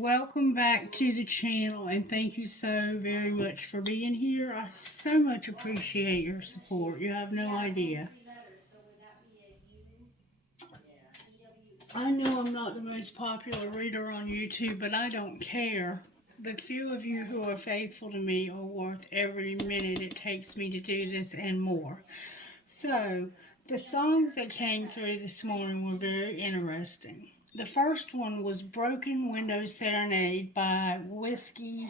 Welcome back to the channel and thank you so very much for being here. I so much appreciate your support. You have no idea. I know I'm not the most popular reader on YouTube, but I don't care. The few of you who are faithful to me are worth every minute it takes me to do this and more. So, the songs that came through this morning were very interesting. The first one was Broken Window Serenade by Whiskey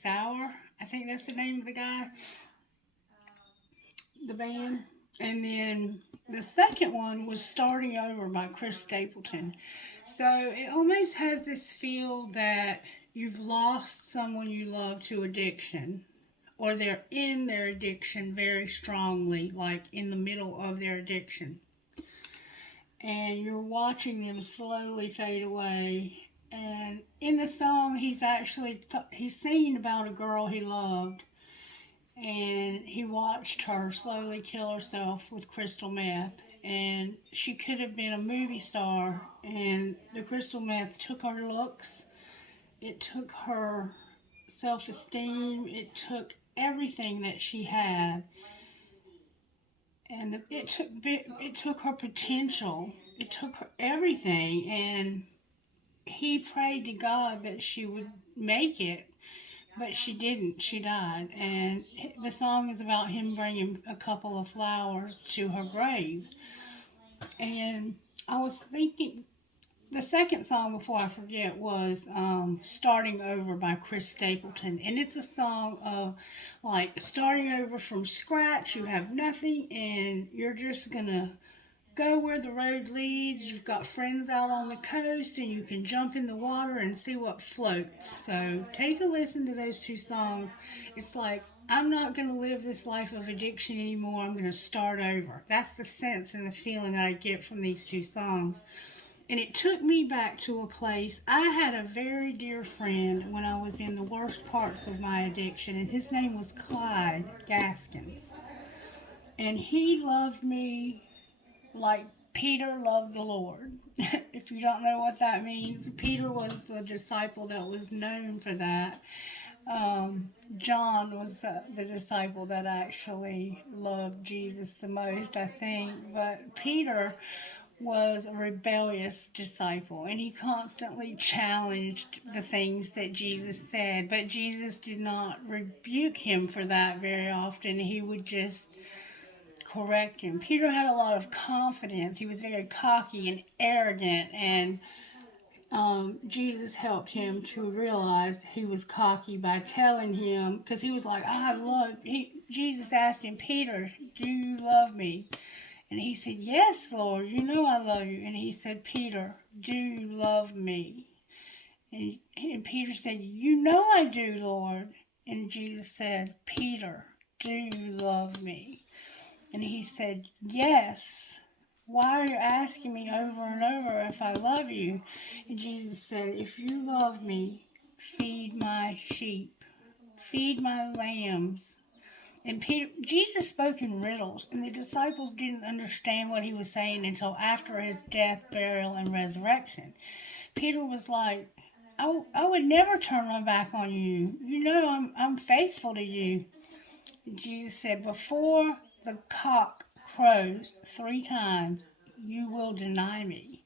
Sour. I think that's the name of the guy, the band. And then the second one was Starting Over by Chris Stapleton. So it almost has this feel that you've lost someone you love to addiction, or they're in their addiction very strongly, like in the middle of their addiction. And you're watching them slowly fade away. And in the song, he's singing about a girl he loved, and he watched her slowly kill herself with crystal meth. And she could have been a movie star, and the crystal meth took her looks, it took her self-esteem, it took everything that she had, and it took her potential, it took her everything. And he prayed to God that she would make it, but she didn't. She died. And the song is about him bringing a couple of flowers to her grave. And I was thinking, the second song, before I forget, was Starting Over by Chris Stapleton. And it's a song of like starting over from scratch. You have nothing and you're just going to go where the road leads. You've got friends out on the coast and you can jump in the water and see what floats. So take a listen to those two songs. It's like, I'm not going to live this life of addiction anymore. I'm going to start over. That's the sense and the feeling that I get from these two songs. And it took me back to a place. I had a very dear friend when I was in the worst parts of my addiction, and his name was Clyde Gaskins. And he loved me like Peter loved the Lord. If you don't know what that means, Peter was the disciple that was known for that. John was the disciple that actually loved Jesus the most, I think. But Peter was a rebellious disciple, and he constantly challenged the things that Jesus said. But Jesus did not rebuke him for that very often. He would just correct him. Peter had a lot of confidence. He was very cocky and arrogant, and Jesus helped him to realize he was cocky by telling him, because he was like, Jesus asked him, Peter, do you love me? And he said, yes, Lord, you know I love you. And he said, Peter, do you love me? And Peter said, you know I do, Lord. And Jesus said, Peter, do you love me? And he said, yes. Why are you asking me over and over if I love you? And Jesus said, if you love me, feed my sheep, feed my lambs. And Jesus spoke in riddles, and the disciples didn't understand what he was saying until after his death, burial, and resurrection. Peter was like, I would never turn my back on you. You know I'm faithful to you. And Jesus said, before the cock crows 3 times, you will deny me.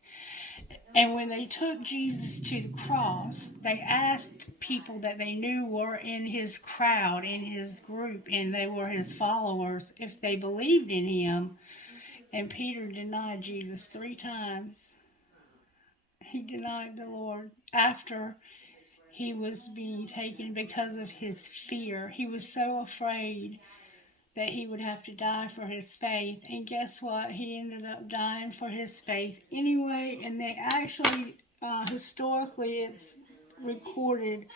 And when they took Jesus to the cross, they asked people that they knew were in his crowd, in his group, and they were his followers, if they believed in him. And Peter denied Jesus 3 times. He denied the Lord after he was being taken because of his fear. He was so afraid that he would have to die for his faith. And guess what? He ended up dying for his faith anyway. And they actually, historically, it's recorded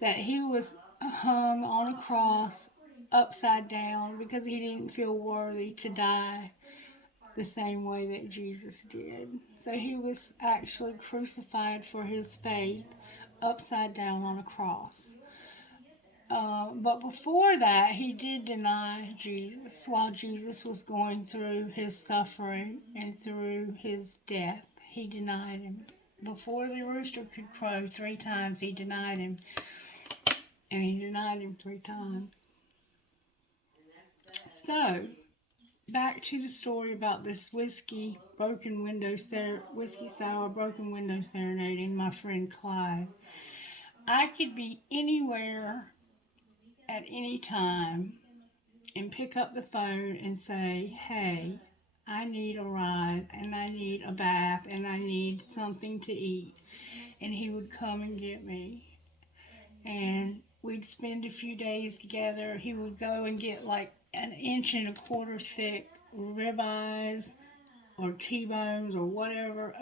that he was hung on a cross upside down because he didn't feel worthy to die the same way that Jesus did. So he was actually crucified for his faith upside down on a cross. But before that, he did deny Jesus while Jesus was going through his suffering and through his death. he denied him. Before the rooster could crow 3 times, he denied him. And he denied him 3 times. So, back to the story about this whiskey sour broken window serenading my friend Clyde. I could be anywhere at any time and pick up the phone and say, hey, I need a ride and I need a bath and I need something to eat. And he would come and get me. And we'd spend a few days together. He would go and get like 1.25 inch thick ribeyes or T-bones or whatever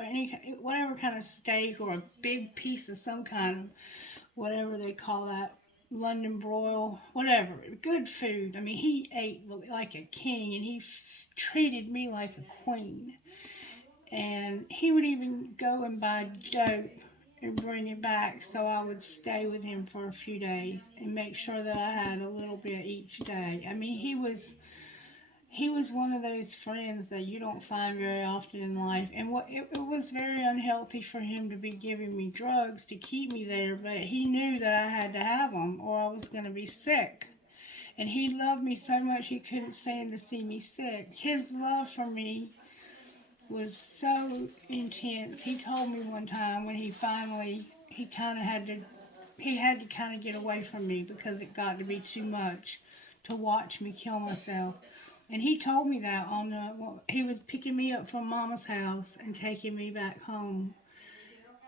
kind of steak, or a big piece of some kind of whatever they call that, London broil, whatever, good food. I mean, he ate like a king, and he treated me like a queen. And he would even go and buy dope and bring it back, so I would stay with him for a few days and make sure that I had a little bit each day. I mean, he was one of those friends that you don't find very often in life. And it was very unhealthy for him to be giving me drugs to keep me there, but he knew that I had to have them or I was going to be sick. And he loved me so much he couldn't stand to see me sick. His love for me was so intense. He told me one time when he had to kind of get away from me because it got to be too much to watch me kill myself. And he told me that he was picking me up from Mama's house and taking me back home.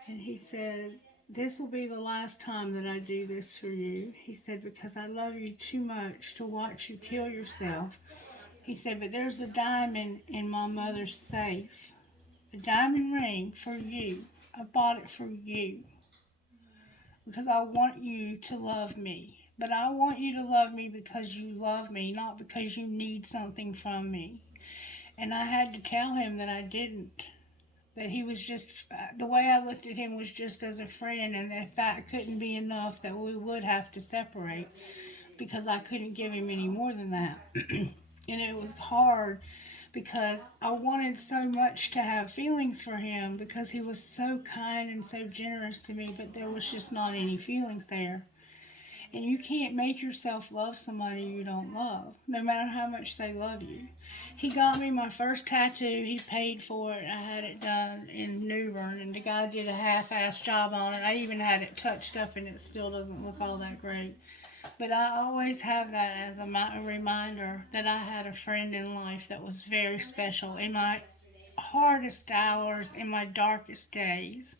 And he said, this will be the last time that I do this for you. He said, because I love you too much to watch you kill yourself. He said, but there's a diamond in my mother's safe. A diamond ring for you. I bought it for you. Because I want you to love me. But I want you to love me because you love me, not because you need something from me. And I had to tell him that I didn't. That he was just, the way I looked at him was just as a friend, and if that couldn't be enough, that we would have to separate because I couldn't give him any more than that. And it was hard because I wanted so much to have feelings for him because he was so kind and so generous to me, but there was just not any feelings there. And you can't make yourself love somebody you don't love, no matter how much they love you. He got me my first tattoo. He paid for it. I had it done in New Bern, and the guy did a half-ass job on it. I even had it touched up, and it still doesn't look all that great. But I always have that as a reminder that I had a friend in life that was very special. In my hardest hours, in my darkest days,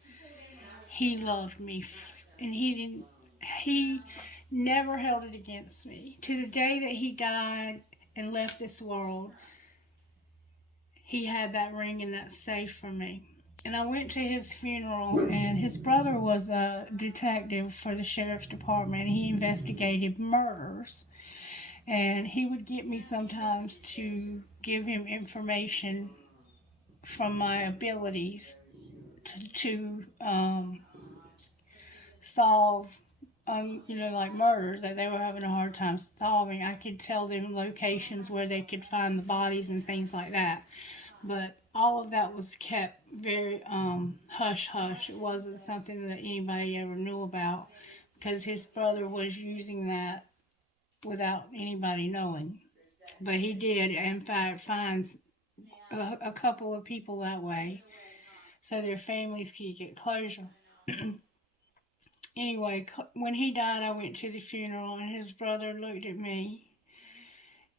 he loved me, and he never held it against me. To the day that he died and left this world, he had that ring in that safe for me. And I went to his funeral, and his brother was a detective for the sheriff's department. He investigated murders. And he would get me sometimes to give him information from my abilities to solve, like murders that they were having a hard time solving. I could tell them locations where they could find the bodies and things like that. But all of that was kept very hush-hush. It wasn't something that anybody ever knew about because his brother was using that without anybody knowing. But he did, in fact, find a couple of people that way so their families could get closure. Anyway, when he died, I went to the funeral, and his brother looked at me,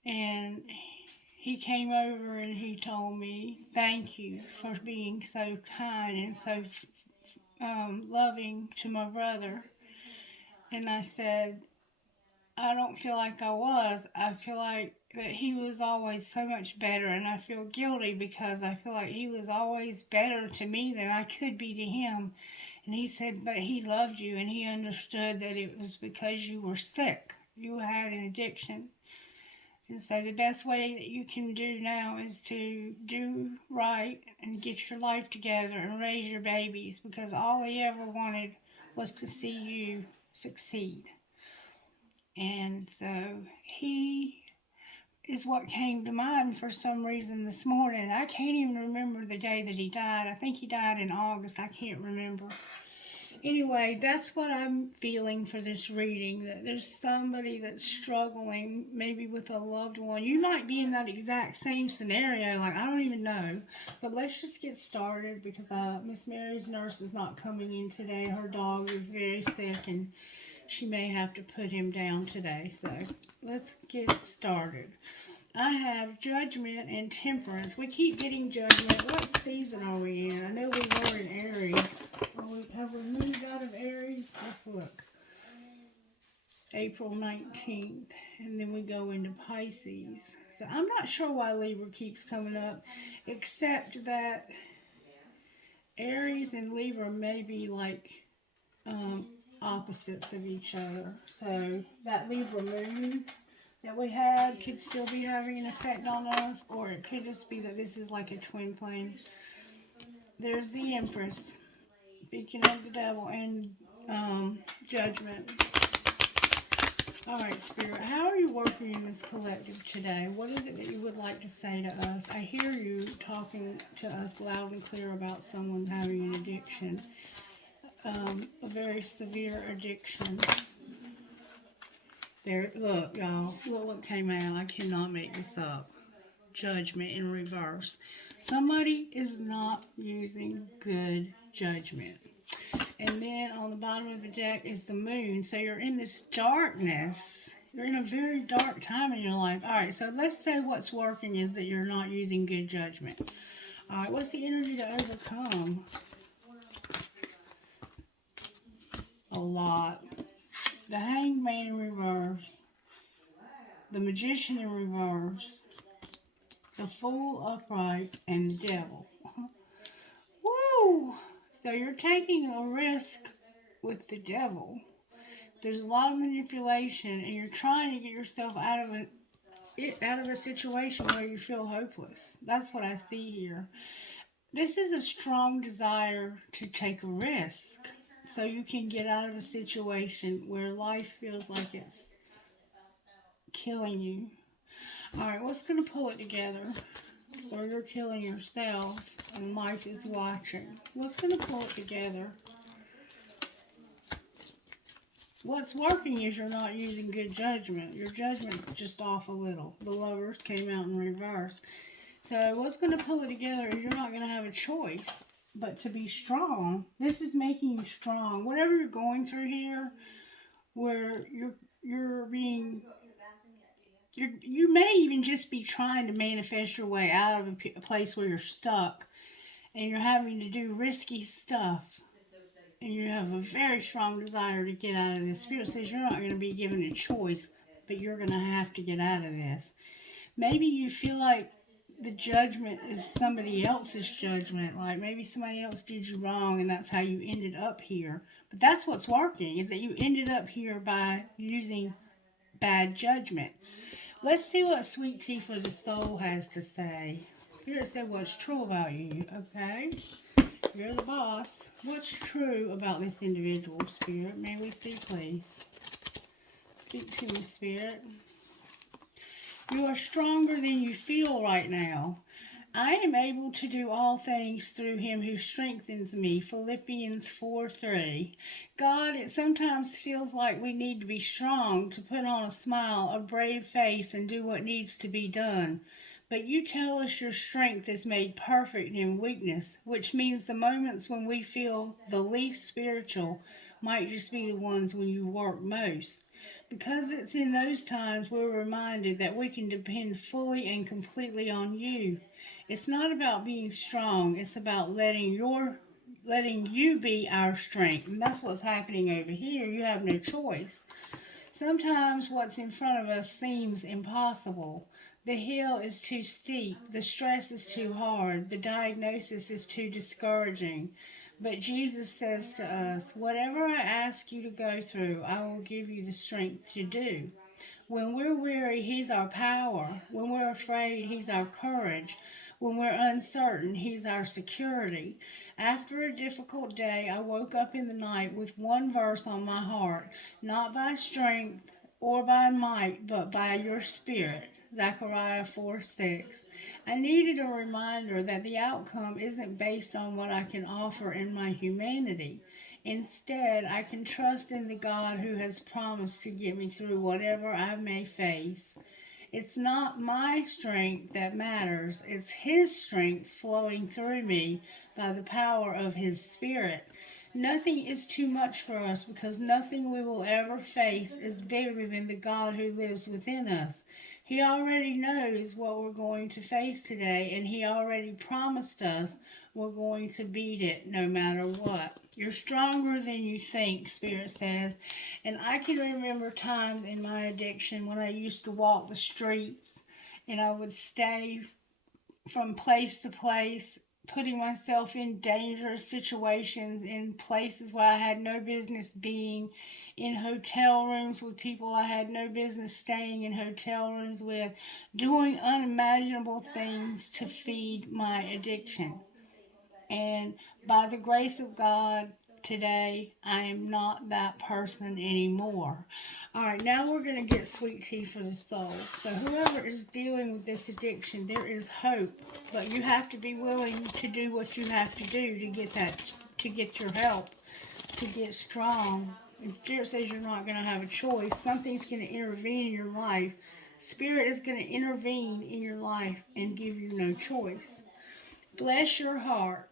and he came over and he told me, thank you for being so kind and so loving to my brother. And I said, I don't feel like I was. I feel like that he was always so much better, and I feel guilty because I feel like he was always better to me than I could be to him. And he said, but he loved you, and he understood that it was because you were sick. You had an addiction. And so the best way that you can do now is to do right and get your life together and raise your babies, because all he ever wanted was to see you succeed. And so he is what came to mind for some reason this morning. I can't even remember the day that he died. I think he died in August. I can't remember. Anyway, that's what I'm feeling for this reading, that there's somebody that's struggling maybe with a loved one. You might be in that exact same scenario, like I don't even know. But let's just get started because Miss Mary's nurse is not coming in today. Her dog is very sick and she may have to put him down today. So let's get started. I have judgment and temperance. We keep getting judgment. What season are we in? I know we were in Aries. Have we moved out of Aries? Let's look. April 19th. And then we go into Pisces. So I'm not sure why Libra keeps coming up, except that Aries and Libra may be like opposites of each other. So that Libra moon that we had could still be having an effect on us, or it could just be that this is like a twin flame. There's the Empress, speaking of the devil, and judgment. All right, Spirit, how are you working in this collective today? What is it that you would like to say to us? I hear you talking to us loud and clear about someone having an addiction, a very severe addiction. There, look, y'all. Look what came out. I cannot make this up. Judgment in reverse. Somebody is not using good judgment. And then on the bottom of the deck is the moon. So you're in this darkness. You're in a very dark time in your life. All right, so let's say what's working is that you're not using good judgment. All right, what's the energy to overcome? A lot. The Hangman in reverse, the Magician in reverse, the Fool upright, and the Devil. Woo! So you're taking a risk with the Devil. There's a lot of manipulation, and you're trying to get yourself out of a situation where you feel hopeless. That's what I see here. This is a strong desire to take a risk, so you can get out of a situation where life feels like it's killing you. Alright, what's going to pull it together? Or you're killing yourself and life is watching. What's going to pull it together? What's working is you're not using good judgment. Your judgment's just off a little. The Lovers came out in reverse. So what's going to pull it together is you're not going to have a choice but to be strong. This is making you strong. Whatever you're going through here, where you're being, you may even just be trying to manifest your way out of a place where you're stuck and you're having to do risky stuff. And you have a very strong desire to get out of this. Spirit says you're not going to be given a choice, but you're going to have to get out of this. Maybe you feel like the judgment is somebody else's judgment. Like maybe somebody else did you wrong and that's how you ended up here. But that's what's working, is that you ended up here by using bad judgment. Let's see what Sweet Tea for the Soul has to say. Spirit said what's true about you, okay? You're the boss. What's true about this individual, Spirit? May we see, please? Speak to me, Spirit. You are stronger than you feel right now. I am able to do all things through him who strengthens me. Philippians 4:3. God, it sometimes feels like we need to be strong, to put on a smile, a brave face, and do what needs to be done. But you tell us your strength is made perfect in weakness, which means the moments when we feel the least spiritual might just be the ones when you work most. Because it's in those times we're reminded that we can depend fully and completely on you. It's not about being strong, it's about letting you be our strength. And that's what's happening over here. You have no choice. Sometimes what's in front of us seems impossible. The hill is too steep, the stress is too hard, the diagnosis is too discouraging. But Jesus says to us, whatever I ask you to go through, I will give you the strength to do. When we're weary, he's our power. When we're afraid, he's our courage. When we're uncertain, he's our security. After a difficult day, I woke up in the night with one verse on my heart, not by strength or by might, but by your spirit. Zechariah 4:6. I needed a reminder that the outcome isn't based on what I can offer in my humanity. Instead, I can trust in the God who has promised to get me through whatever I may face. It's not my strength that matters, it's His strength flowing through me by the power of His Spirit. Nothing is too much for us because nothing we will ever face is bigger than the God who lives within us. He already knows what we're going to face today, and He already promised us we're going to beat it no matter what. You're stronger than you think, Spirit says. And I can remember times in my addiction when I used to walk the streets and I would stay from place to place, putting myself in dangerous situations, in places where I had no business being, in hotel rooms with people I had no business staying in hotel rooms with, doing unimaginable things to feed my addiction. And by the grace of God, today I am not that person anymore. All right, now we're going to get sweet tea for the soul. So whoever is dealing with this addiction, there is hope, but you have to be willing to do what you have to do to get your help, to get strong. And Spirit says you're not going to have a choice. Something's going to intervene in your life. Spirit is going to intervene in your life and give you no choice. Bless your heart.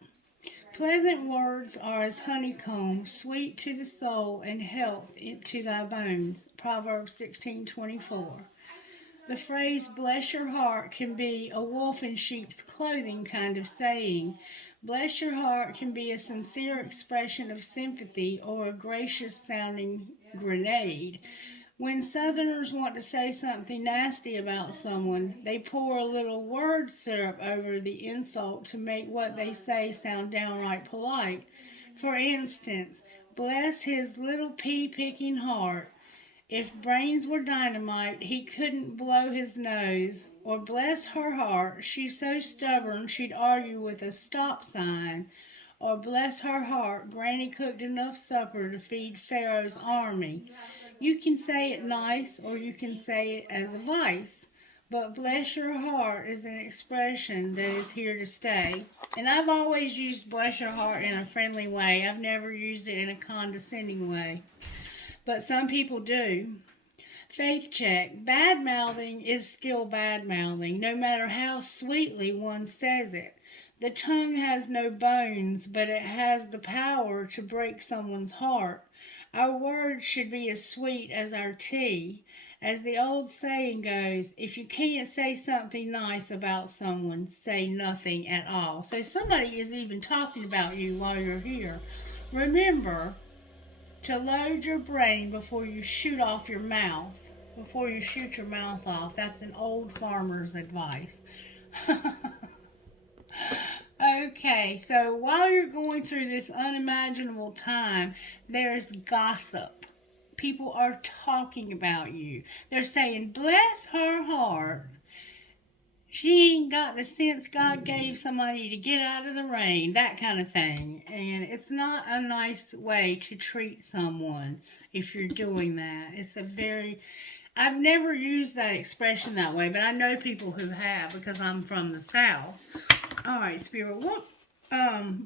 Pleasant words are as honeycomb, sweet to the soul and health to thy bones. Proverbs 16:24. The phrase bless your heart can be a wolf in sheep's clothing kind of saying. Bless your heart can be a sincere expression of sympathy or a gracious sounding grenade. When Southerners want to say something nasty about someone, they pour a little word syrup over the insult to make what they say sound downright polite. For instance, bless his little pea-picking heart. If brains were dynamite, he couldn't blow his nose. Or bless her heart, she's so stubborn she'd argue with a stop sign. Or bless her heart, Granny cooked enough supper to feed Pharaoh's army. You can say it nice or you can say it as a vice. But bless your heart is an expression that is here to stay. And I've always used bless your heart in a friendly way. I've never used it in a condescending way. But some people do. Faith check. Bad mouthing is still bad mouthing, no matter how sweetly one says it. The tongue has no bones, but it has the power to break someone's heart. Our words should be as sweet as our tea. As the old saying goes, if you can't say something nice about someone, say nothing at all. So somebody is even talking about you while you're here. Remember to load your brain before you shoot off your mouth. Before you shoot your mouth off. That's an old farmer's advice. Okay, so while you're going through this unimaginable time, there's gossip. People are talking about you. They're saying, bless her heart. She ain't got the sense God gave somebody to get out of the rain, that kind of thing. And it's not a nice way to treat someone if you're doing that. I've never used that expression that way, but I know people who have because I'm from the South. All right, Spirit, what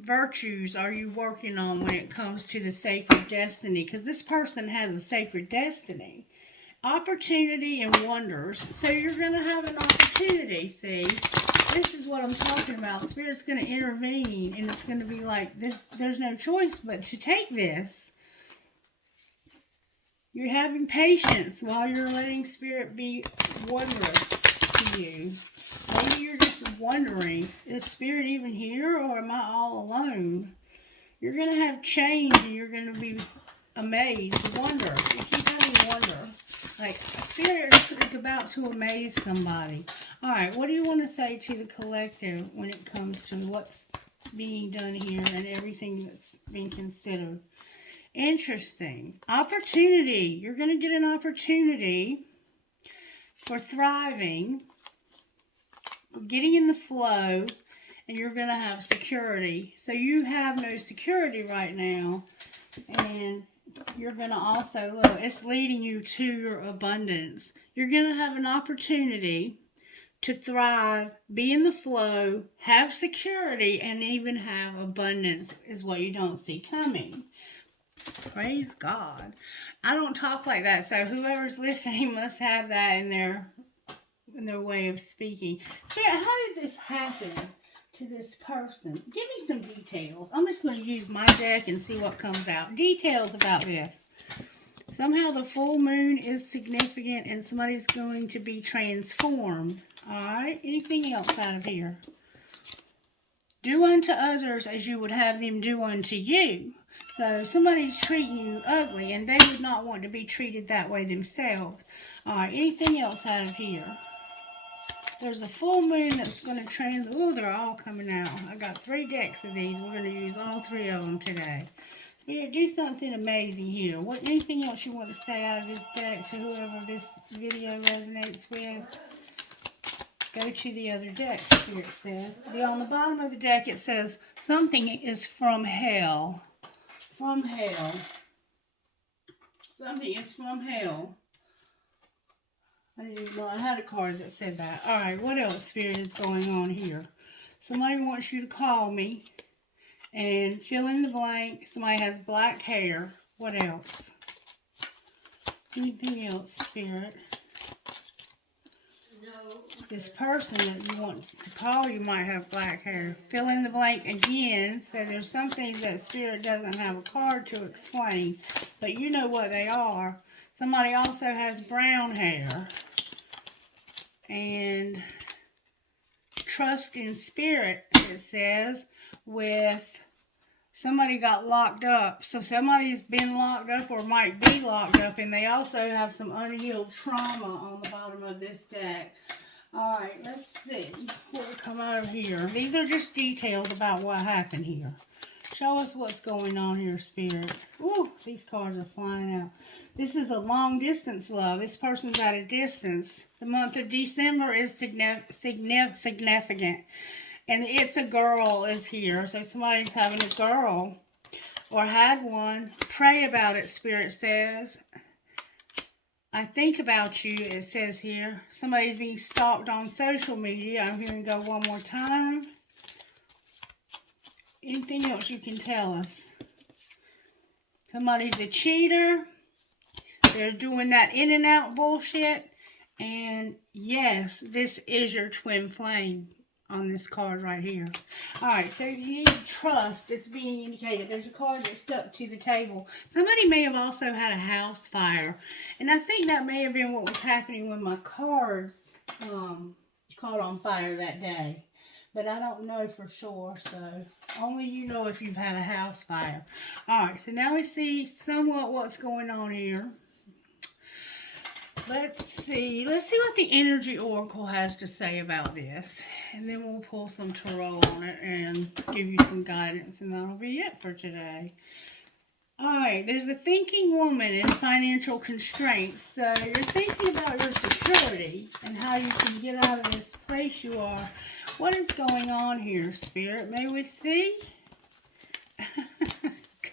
virtues are you working on when it comes to the sacred destiny? Because this person has a sacred destiny. Opportunity and wonders. So you're going to have an opportunity, see? This is what I'm talking about. Spirit's going to intervene, and it's going to be like, there's no choice but to take this. You're having patience while you're letting Spirit be wondrous to you. Maybe you're just wondering, is Spirit even here or am I all alone? You're going to have change and you're going to be amazed. Wonder. You keep having wonder. Like, Spirit is about to amaze somebody. All right, what do you want to say to the collective when it comes to what's being done here and everything that's being considered? Interesting. Opportunity. You're going to get an opportunity for thriving, for getting in the flow, and you're going to have security. So you have no security right now, and you're going to also, look, it's leading you to your abundance. You're going to have an opportunity to thrive, be in the flow, have security, and even have abundance is what you don't see coming. Praise God. I don't talk like that, so whoever's listening must have that in their way of speaking. Spirit, how did this happen to this person? Give me some details. I'm just going to use my deck and see what comes out. Details about this. Somehow the full moon is significant and somebody's going to be transformed. Alright, anything else out of here? Do unto others as you would have them do unto you. So somebody's treating you ugly and they would not want to be treated that way themselves. Alright, anything else out of here? There's a full moon that's going to oh, they're all coming out. I got 3 decks of these. We're going to use all 3 of them today. Spirit, do something amazing here. Anything else you want to say out of this deck to whoever this video resonates with? Go to the other deck, Spirit says. On the bottom of the deck it says, something is from hell. From hell. Something is from hell. I didn't even know I had a card that said that. Alright, what else, Spirit, is going on here? Somebody wants you to call me and fill in the blank. Somebody has black hair. What else? Anything else, Spirit? No. This person that you want to call you might have black hair. Fill in the blank again. So there's some things that Spirit doesn't have a card to explain, but you know what they are. Somebody also has brown hair. And trust in Spirit, it says, with somebody got locked up. So somebody's been locked up or might be locked up, and they also have some unhealed trauma on the bottom of this deck. Alright, let's see what will come out of here. These are just details about what happened here. Show us what's going on here, Spirit. Ooh, these cards are flying out. This is a long distance love. This person's at a distance. The month of December is significant. And it's a girl is here. So somebody's having a girl or had one. Pray about it, Spirit says. I think about you, it says here. Somebody's being stalked on social media. I'm hearing go one more time. Anything else you can tell us? Somebody's a cheater. They're doing that in and out bullshit. And yes, this is your twin flame on this card right here. Alright, so you need trust. It's being indicated. There's a card that's stuck to the table. Somebody may have also had a house fire. And I think that may have been what was happening when my cards caught on fire that day. But I don't know for sure, so only you know if you've had a house fire. Alright, so now we see somewhat what's going on here. Let's see what the Energy Oracle has to say about this. And then we'll pull some tarot on it and give you some guidance. And that'll be it for today. Alright, there's a thinking woman in financial constraints. So you're thinking about your security and how you can get out of this place you are. What is going on here, Spirit? May we see?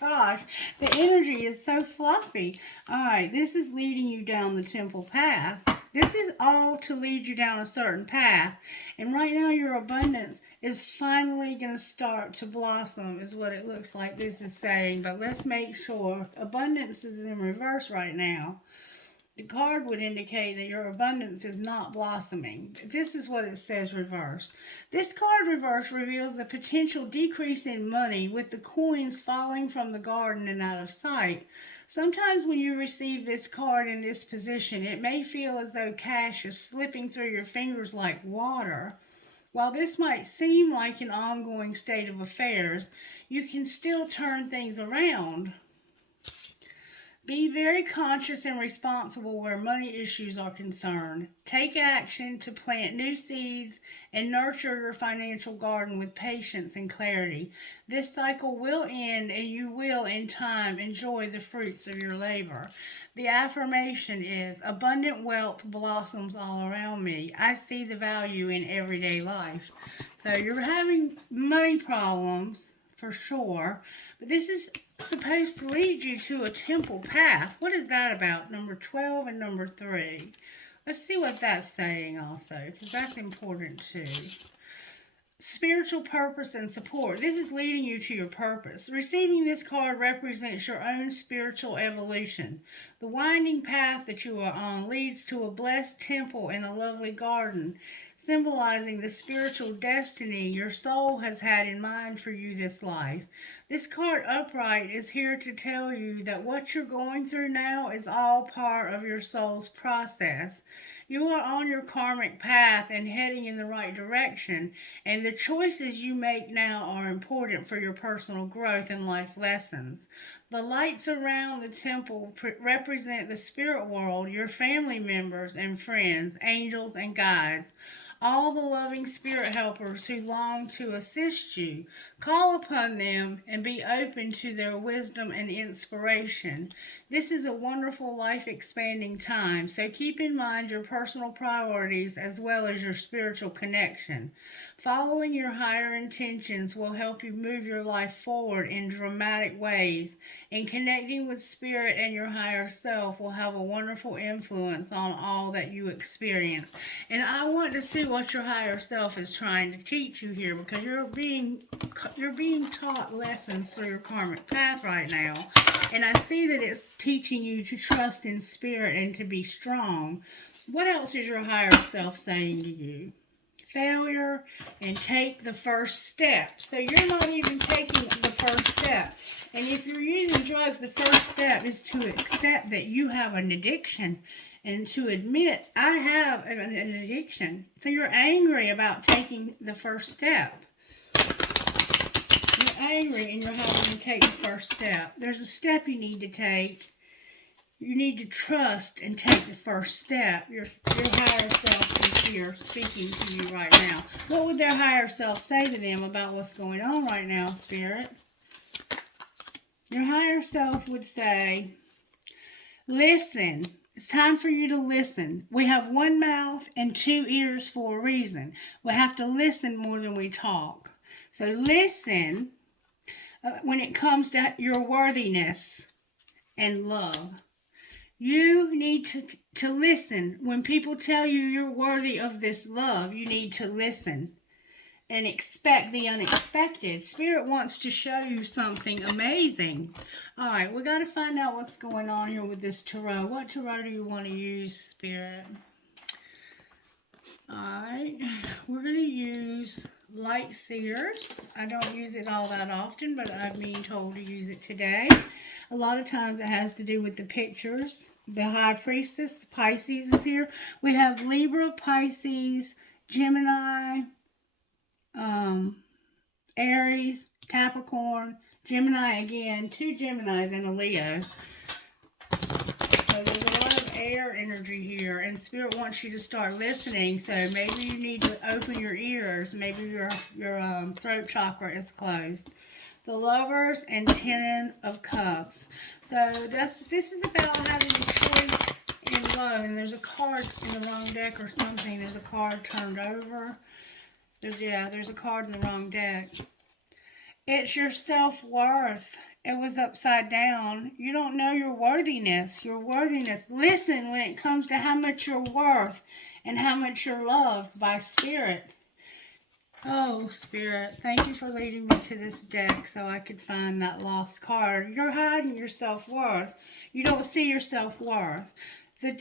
Gosh, the energy is so floppy. Alright, this is leading you down the temple path. This is all to lead you down a certain path. And right now your abundance is finally going to start to blossom, is what it looks like this is saying. But let's make sure. Abundance is in reverse right now. The card would indicate that your abundance is not blossoming. This is what it says reversed. This card reverse reveals a potential decrease in money with the coins falling from the garden and out of sight. Sometimes when you receive this card in this position, it may feel as though cash is slipping through your fingers like water. While this might seem like an ongoing state of affairs, you can still turn things around. Be very conscious and responsible where money issues are concerned. Take action to plant new seeds and nurture your financial garden with patience and clarity. This cycle will end and you will, in time, enjoy the fruits of your labor. The affirmation is, abundant wealth blossoms all around me. I see the value in everyday life. So you're having money problems, for sure, but this is supposed to lead you to a temple path. What is that about? Number 12 and number 3. Let's see what that's saying also, because that's important too. Spiritual purpose and support. This is leading you to your purpose. Receiving this card represents your own spiritual evolution. The winding path that you are on leads to a blessed temple and a lovely garden, symbolizing the spiritual destiny your soul has had in mind for you this life. This card upright is here to tell you that what you're going through now is all part of your soul's process. You are on your karmic path and heading in the right direction, and the choices you make now are important for your personal growth and life lessons. The lights around the temple represent the spirit world, your family members and friends, angels and guides, all the loving spirit helpers who long to assist you. Call upon them and be open to their wisdom and inspiration. This is a wonderful life expanding time, so keep in mind your personal priorities as well as your spiritual connection. Following your higher intentions will help you move your life forward in dramatic ways, and connecting with spirit and your higher self will have a wonderful influence on all that you experience. And I want to see what your higher self is trying to teach you here, because you're being taught lessons through your karmic path right now, and I see that it's teaching you to trust in spirit and to be strong. What else is your higher self saying to you? Failure and take the first step. So you're not even taking the first step. And if you're using drugs, the first step is to accept that you have an addiction and to admit, I have an addiction. So you're angry about taking the first step. You're angry and you're having to take the first step. There's a step you need to take. You need to trust and take the first step. Your higher self is here speaking to you right now. What would their higher self say to them about what's going on right now, Spirit? Your higher self would say, listen. It's time for you to listen. We have one mouth and two ears for a reason. We have to listen more than we talk. So listen when it comes to your worthiness and love. You need to listen. When people tell you you're worthy of this love, you need to listen and expect the unexpected. Spirit wants to show you something amazing. All right, we got to find out what's going on here with this tarot. What tarot do you want to use, Spirit? All right, we're going to use Light Seers. I don't use it all that often, but I've been told to use it today. A lot of times it has to do with the pictures. The High Priestess, Pisces, is here. We have Libra, Pisces, Gemini, Aries, Capricorn, Gemini again, two Geminis and a Leo. So there's a lot of air energy here, and Spirit wants you to start listening. So maybe you need to open your ears. Maybe your throat chakra is closed. The Lovers and Ten of Cups. So this is about having a choice in love. And there's a card in the wrong deck or something. There's a card turned over. There's a card in the wrong deck. It's your self-worth. It was upside down. You don't know your worthiness. Your worthiness. Listen when it comes to how much you're worth and how much you're loved by Spirit. Oh, Spirit, thank you for leading me to this deck so I could find that lost card. You're hiding your self-worth. You don't see your self-worth.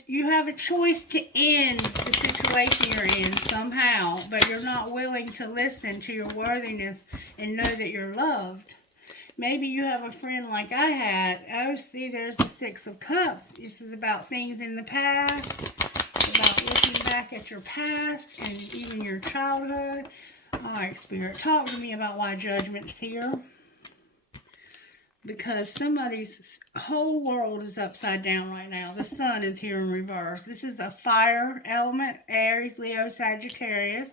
You have a choice to end the situation you're in somehow, but you're not willing to listen to your worthiness and know that you're loved. Maybe you have a friend like I had. Oh, see, there's the Six of Cups. This is about things in the past, about looking back at your past and even your childhood. All right, Spirit, talk to me about why Judgment's here. Because somebody's whole world is upside down right now. The sun is here in reverse. This is a fire element, Aries, Leo, Sagittarius,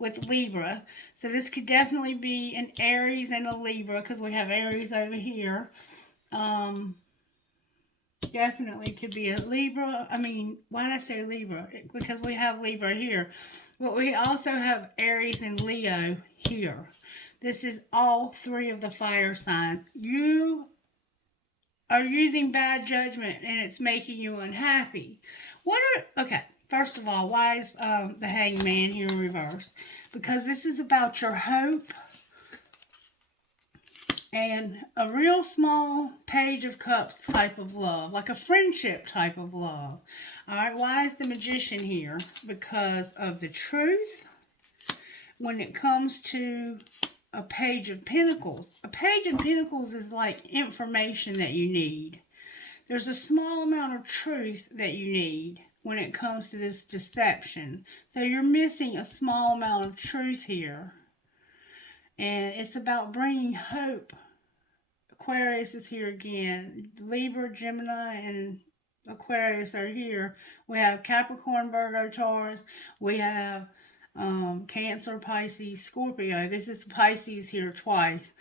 with Libra. So this could definitely be an Aries and a Libra, because we have Aries over here. Definitely could be a Libra. Why did I say Libra? Because we have Libra here. But we also have Aries and Leo here. This is all three of the fire signs. You are using bad judgment and it's making you unhappy. Okay. First of all, why is the Hangman here in reverse? Because this is about your hope and a real small Page of Cups type of love, like a friendship type of love. All right, why is the Magician here? Because of the truth. When it comes to a Page of Pentacles, a Page of Pentacles is like information that you need. There's a small amount of truth that you need when it comes to this deception. So you're missing a small amount of truth here. And it's about bringing hope. Aquarius is here again. Libra, Gemini, and Aquarius are here. We have Capricorn, Virgo, Taurus. We have Cancer, Pisces, Scorpio. This is Pisces here twice.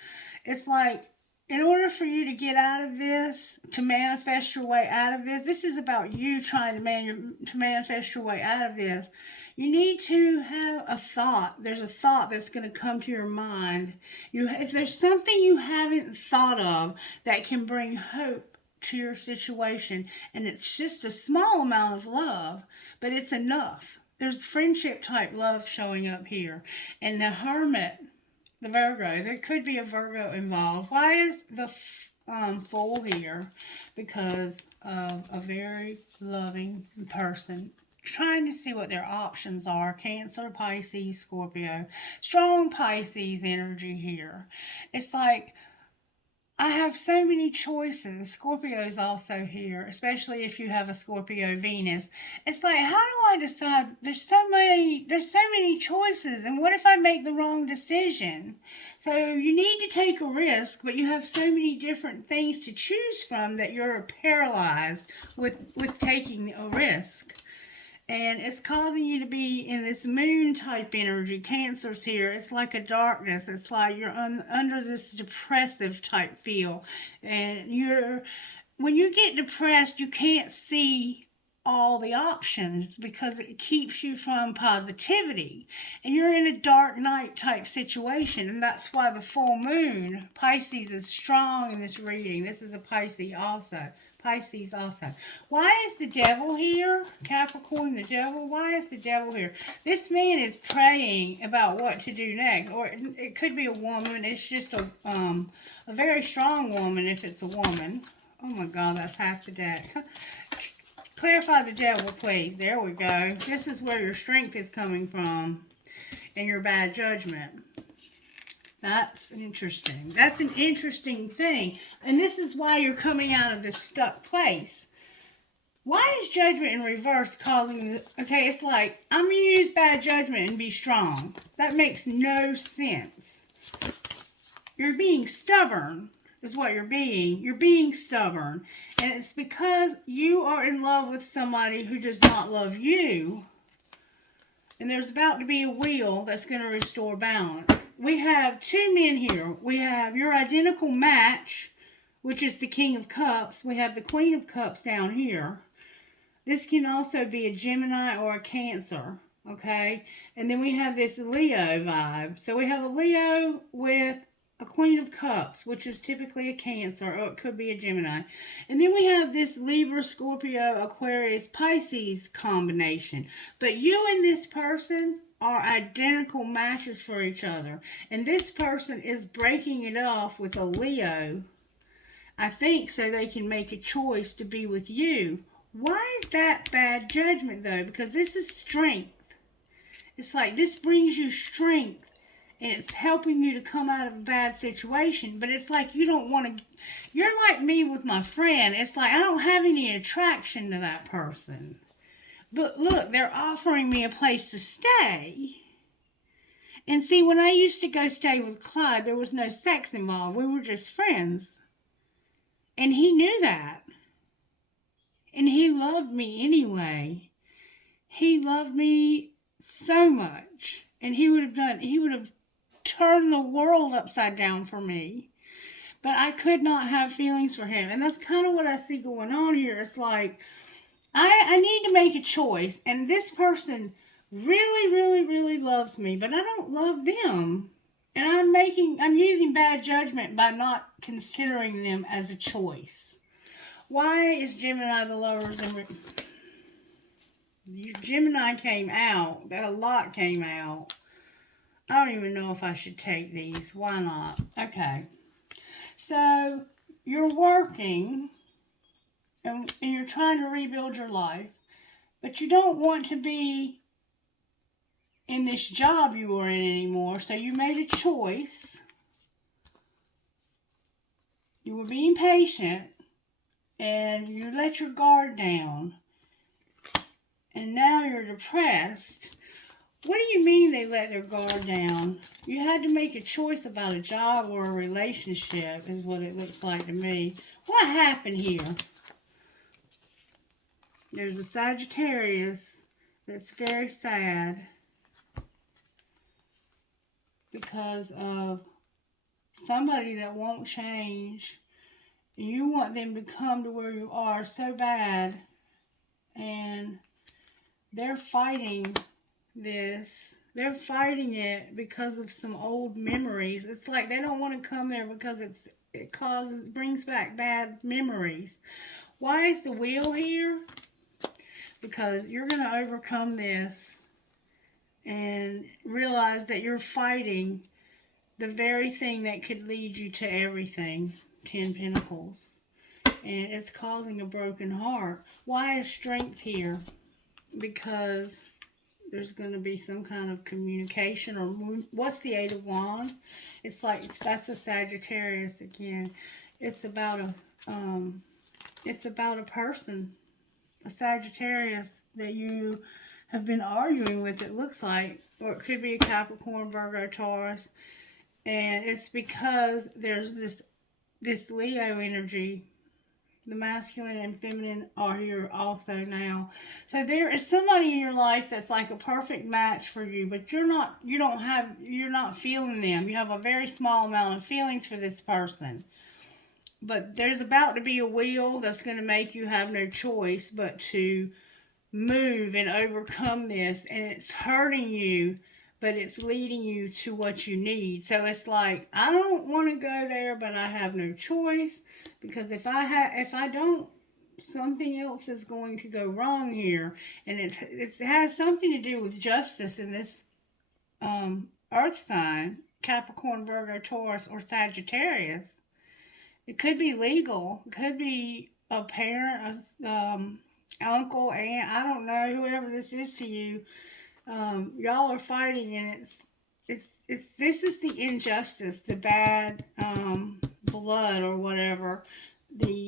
It's like, in order for you to get out of this, to manifest your way out of this, this is about you trying to manifest your way out of this. You need to have a thought. There's a thought that's going to come to your mind. If there's something you haven't thought of that can bring hope to your situation, and it's just a small amount of love, but it's enough. There's friendship type love showing up here. And the Hermit, the Virgo, there could be a Virgo involved. Why is the Fool here? Because of a very loving person trying to see what their options are. Cancer, Pisces, Scorpio. Strong Pisces energy here. It's like, I have so many choices. Scorpio is also here, especially if you have a Scorpio Venus. It's like, how do I decide? There's so many choices, and what if I make the wrong decision? So you need to take a risk, but you have so many different things to choose from that you're paralyzed with taking a risk. And it's causing you to be in this moon type energy. Cancer's here. It's like a darkness. It's like you're under this depressive type feel. And when you get depressed, you can't see all the options because it keeps you from positivity. And you're in a dark night type situation. And that's why the full moon, Pisces, is strong in this reading. This is a Pisces also. Why is the Devil here? Capricorn, the Devil. Why is the Devil here? This man is praying about what to do next. Or it could be a woman. It's just a very strong woman if it's a woman. Oh my God, that's half the deck. Clarify the Devil, please. There we go. This is where your strength is coming from and your bad judgment. That's interesting. That's an interesting thing. And this is why you're coming out of this stuck place. Why is judgment in reverse causing this? Okay, it's like, I'm going to use bad judgment and be strong. That makes no sense. You're being stubborn is what you're being. You're being stubborn. And it's because you are in love with somebody who does not love you. And there's about to be a wheel that's going to restore balance. We have two men here. We have your identical match, which is the King of Cups. We have the Queen of Cups down here. This can also be a Gemini or a Cancer, okay? And then we have this Leo vibe. So we have a Leo with a Queen of Cups, which is typically a Cancer, or it could be a Gemini. And then we have this Libra, Scorpio, Aquarius, Pisces combination. But you and this person are identical matches for each other. And this person is breaking it off with a Leo, I think, so they can make a choice to be with you. Why is that bad judgment, though? Because this is strength. It's like this brings you strength. And it's helping you to come out of a bad situation. But it's like you don't want to... You're like me with my friend. It's like I don't have any attraction to that person. But look, they're offering me a place to stay. And see, when I used to go stay with Clyde, there was no sex involved. We were just friends. And he knew that. And he loved me anyway. He loved me so much. And he would have turned the world upside down for me. But I could not have feelings for him. And that's kind of what I see going on here. It's like, I need to make a choice. And this person really, really, really loves me. But I don't love them. And I'm using bad judgment by not considering them as a choice. Why is Gemini the Lovers in... Gemini came out. A lot came out. I don't even know if I should take these. Why not? Okay. So you're working and you're trying to rebuild your life, but you don't want to be in this job you are in anymore. So you made a choice. You were being patient and you let your guard down. And now you're depressed. What do you mean they let their guard down? You had to make a choice about a job or a relationship, is what it looks like to me. What happened here? There's a Sagittarius that's very sad because of somebody that won't change. And you want them to come to where you are so bad. And they're fighting this. They're fighting it because of some old memories. It's like they don't want to come there because it brings back bad memories. Why is the wheel here? Because you're going to overcome this and realize that you're fighting the very thing that could lead you to everything. 10 Pentacles. And it's causing a broken heart. Why is strength here? Because there's going to be some kind of communication, or what's the Eight of Wands? It's like, that's a Sagittarius again. It's about a person, a Sagittarius that you have been arguing with, it looks like, or it could be a Capricorn, Virgo, Taurus, and it's because there's this Leo energy. The masculine and feminine are here also now. So there is somebody in your life that's like a perfect match for you, but you're not feeling them. You have a very small amount of feelings for this person. But there's about to be a wheel that's going to make you have no choice but to move and overcome this. And it's hurting you, but it's leading you to what you need. So it's like, I don't want to go there, but I have no choice, because if I don't, something else is going to go wrong here. And it has something to do with justice in this earth sign, Capricorn, Virgo, Taurus, or Sagittarius. It could be legal. It could be a parent, uncle, aunt, I don't know, whoever this is to you. Y'all are fighting, and this is the injustice, the bad blood or whatever, the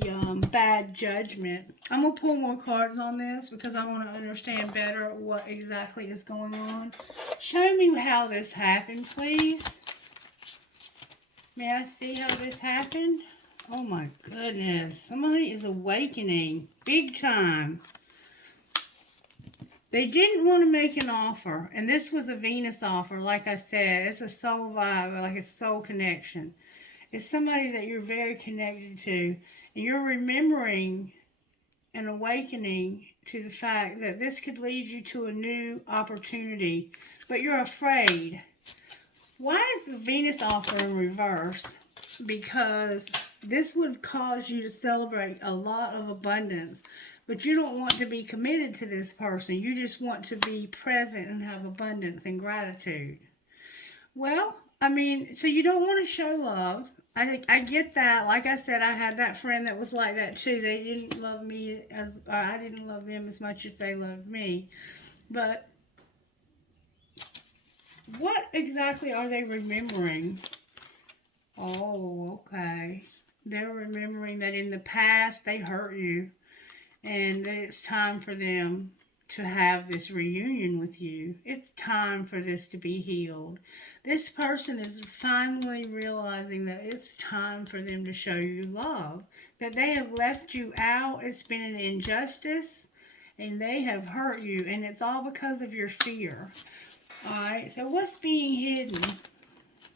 bad judgment. I'm gonna pull more cards on this because I want to understand better what exactly is going on. Show me how this happened, please. May I see how this happened? Oh my goodness, somebody is awakening big time. They didn't want to make an offer, and this was a Venus offer. Like I said, it's a soul vibe, like a soul connection. It's somebody that you're very connected to, and you're remembering and awakening to the fact that this could lead you to a new opportunity, but you're afraid. Why is the Venus offer in reverse? Because this would cause you to celebrate a lot of abundance. But you don't want to be committed to this person. You just want to be present and have abundance and gratitude. Well, I mean, so you don't want to show love. I get that. Like I said, I had that friend that was like that too. They didn't love me or I didn't love them as much as they loved me. But what exactly are they remembering? Oh, okay. They're remembering that in the past they hurt you. And that it's time for them to have this reunion with you. It's time for this to be healed. This person is finally realizing that it's time for them to show you love. That they have left you out. It's been an injustice. And they have hurt you. And it's all because of your fear. Alright, so what's being hidden?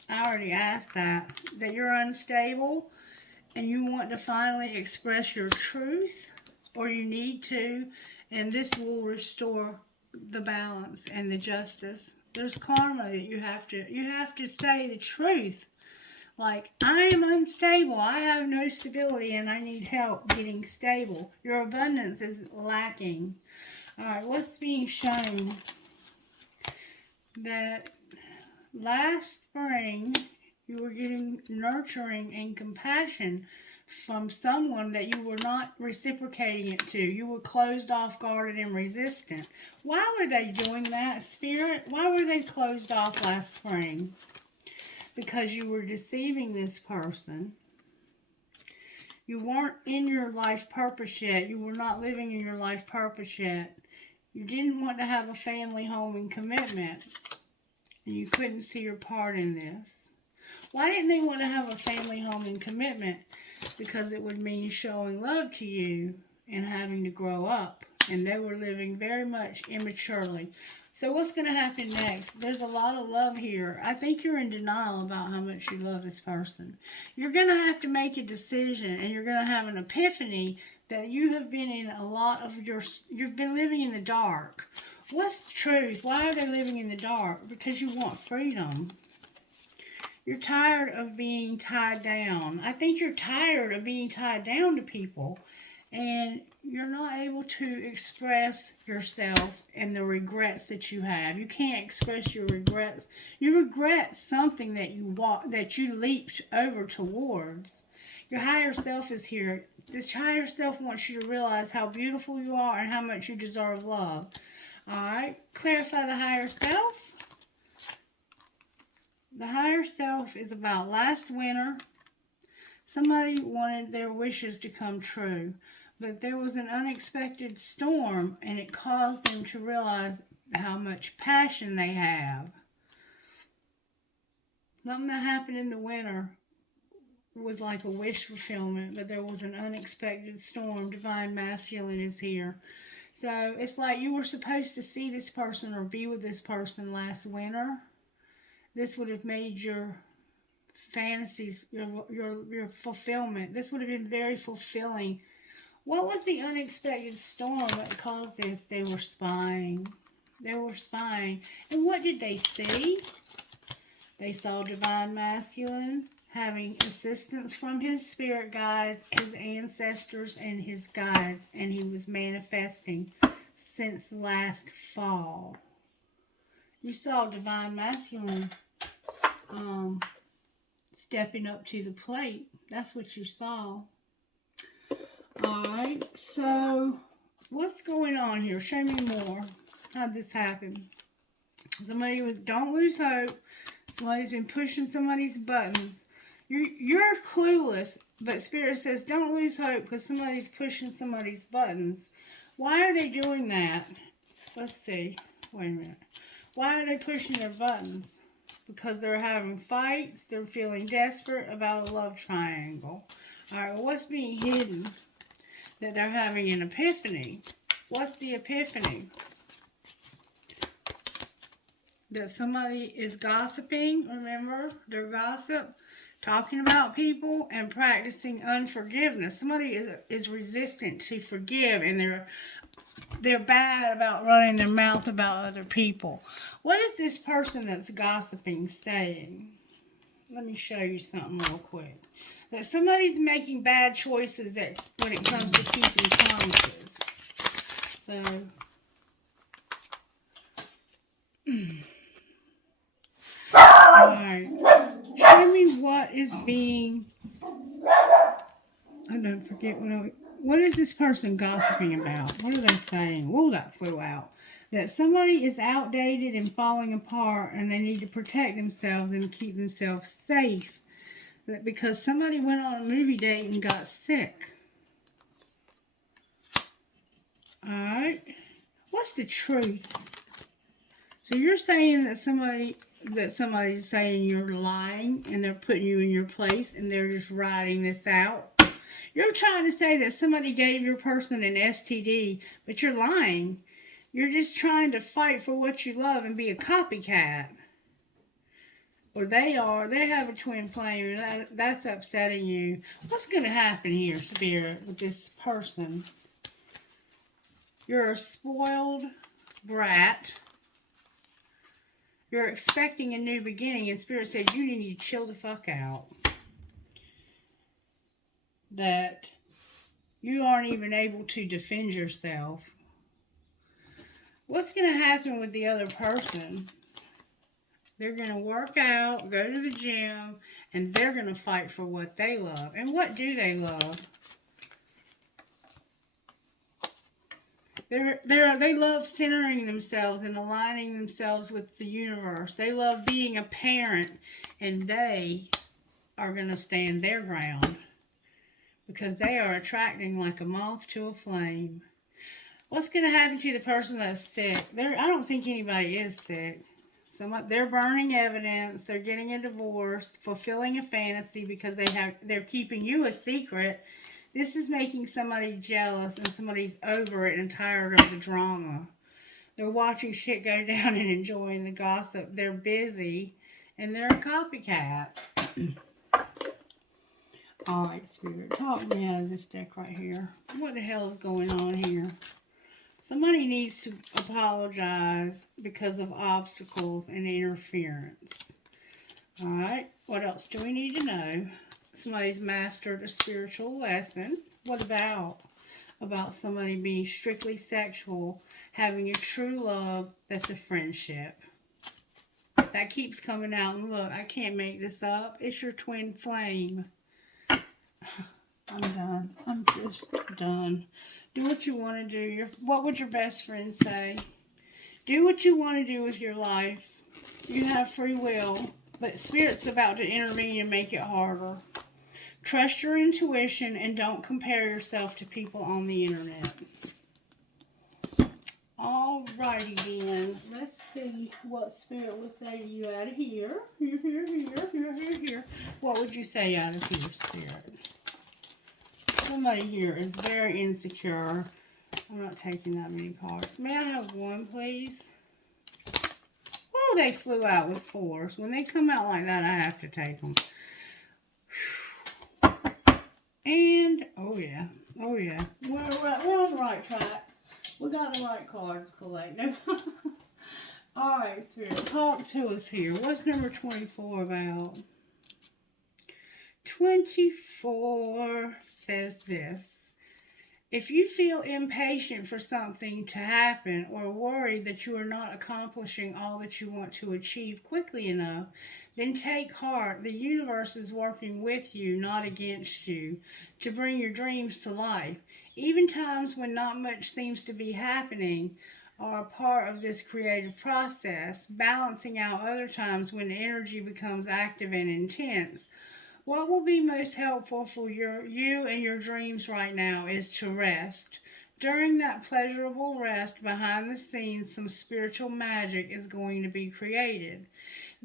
I already asked that. That you're unstable. And you want to finally express your truth. Or you need to, and this will restore the balance and the justice. There's karma that you have to say the truth. Like, I am unstable, I have no stability, and I need help getting stable. Your abundance is lacking. Alright, what's being shown? That last spring, you were getting nurturing and compassion from someone that you were not reciprocating it to. You were closed off, guarded, and resistant. Why were they doing that, Spirit? Why were they closed off last spring? Because you were deceiving this person. You weren't in your life purpose yet. You were not living in your life purpose yet. You didn't want to have a family, home, and commitment. And you couldn't see your part in this. Why didn't they want to have a family, home, and commitment? Because it would mean showing love to you and having to grow up. And they were living very much immaturely. So what's going to happen next? There's a lot of love here. I think you're in denial about how much you love this person. You're going to have to make a decision, and you're going to have an epiphany that you have been in a lot of you've been living in the dark. What's the truth? Why are they living in the dark? Because you want freedom. You're tired of being tied down. I think you're tired of being tied down to people. And you're not able to express yourself and the regrets that you have. You can't express your regrets. You regret something that you leaped over towards. Your higher self is here. This higher self wants you to realize how beautiful you are and how much you deserve love. Alright, clarify the higher self. The higher self is about last winter. Somebody wanted their wishes to come true. But there was an unexpected storm, and it caused them to realize how much passion they have. Something that happened in the winter was like a wish fulfillment, but there was an unexpected storm. Divine Masculine is here. So it's like you were supposed to see this person or be with this person last winter. This would have made your fantasies, your fulfillment. This would have been very fulfilling. What was the unexpected storm that caused this? They were spying. They were spying. And what did they see? They saw Divine Masculine having assistance from his spirit guides, his ancestors, and his guides. And he was manifesting since last fall. You saw Divine Masculine stepping up to the plate. That's what you saw. Alright, so what's going on here? Show me more. How'd this happen? Don't lose hope. Somebody's been pushing somebody's buttons. You're clueless, but Spirit says don't lose hope because somebody's pushing somebody's buttons. Why are they doing that? Let's see. Wait a minute. Why are they pushing their buttons? Because they're having fights. They're feeling desperate about a love triangle. Alright, well, what's being hidden? That they're having an epiphany. What's the epiphany? That somebody is gossiping. Remember, they're gossip, talking about people, and practicing unforgiveness. Somebody is resistant to forgive, and they're bad about running their mouth about other people. What is this person that's gossiping saying? Let me show you something real quick. That somebody's making bad choices that when it comes to keeping promises. So, alright. Show me what is being... I don't forget what is this person gossiping about? What are they saying? Whoa, that flew out. That somebody is outdated and falling apart and they need to protect themselves and keep themselves safe. That because somebody went on a movie date and got sick. Alright. What's the truth? So you're saying that somebody's saying you're lying and they're putting you in your place and they're just writing this out. You're trying to say that somebody gave your person an STD, but you're lying. You're just trying to fight for what you love and be a copycat. Or they have a twin flame, and that's upsetting you. What's going to happen here, Spirit, with this person? You're a spoiled brat. You're expecting a new beginning, and Spirit said you need to chill the fuck out. That you aren't even able to defend yourself. What's going to happen with the other person? They're going to work out, go to the gym, and they're going to fight for what they love. And what do they love? They love centering themselves and aligning themselves with the universe. They love being a parent, and they are going to stand their ground because they are attracting like a moth to a flame. What's going to happen to the person that's sick? I don't think anybody is sick. They're burning evidence. They're getting a divorce, fulfilling a fantasy because they're keeping you a secret. This is making somebody jealous, and somebody's over it and tired of the drama. They're watching shit go down and enjoying the gossip. They're busy, and they're a copycat. All right, Spirit, talk me out of this deck right here. What the hell is going on here? Somebody needs to apologize because of obstacles and interference. All right, what else do we need to know? Somebody's mastered a spiritual lesson. What about somebody being strictly sexual, having a true love that's a friendship? That keeps coming out. And look, I can't make this up. It's your twin flame. I'm done. I'm just done. Do what you want to do. What would your best friend say? Do what you want to do with your life. You have free will, but Spirit's about to intervene and make it harder. Trust your intuition and don't compare yourself to people on the internet. Alrighty then. Let's see what Spirit would say to you out of here. Here. What would you say out of here, Spirit? Somebody here is very insecure. I'm not taking that many cards. May I have one, please? Oh, they flew out with fours. When they come out like that, I have to take them. And, oh yeah. We're on the right track. We got the right cards collected. Alright, Spirit, talk to us here. What's number 24 about? 24 says this. If you feel impatient for something to happen or worried that you are not accomplishing all that you want to achieve quickly enough, then take heart. The universe is working with you, not against you, to bring your dreams to life. Even times when not much seems to be happening are a part of this creative process, balancing out other times when energy becomes active and intense. What will be most helpful for you and your dreams right now is to rest. During that pleasurable rest, behind the scenes, some spiritual magic is going to be created.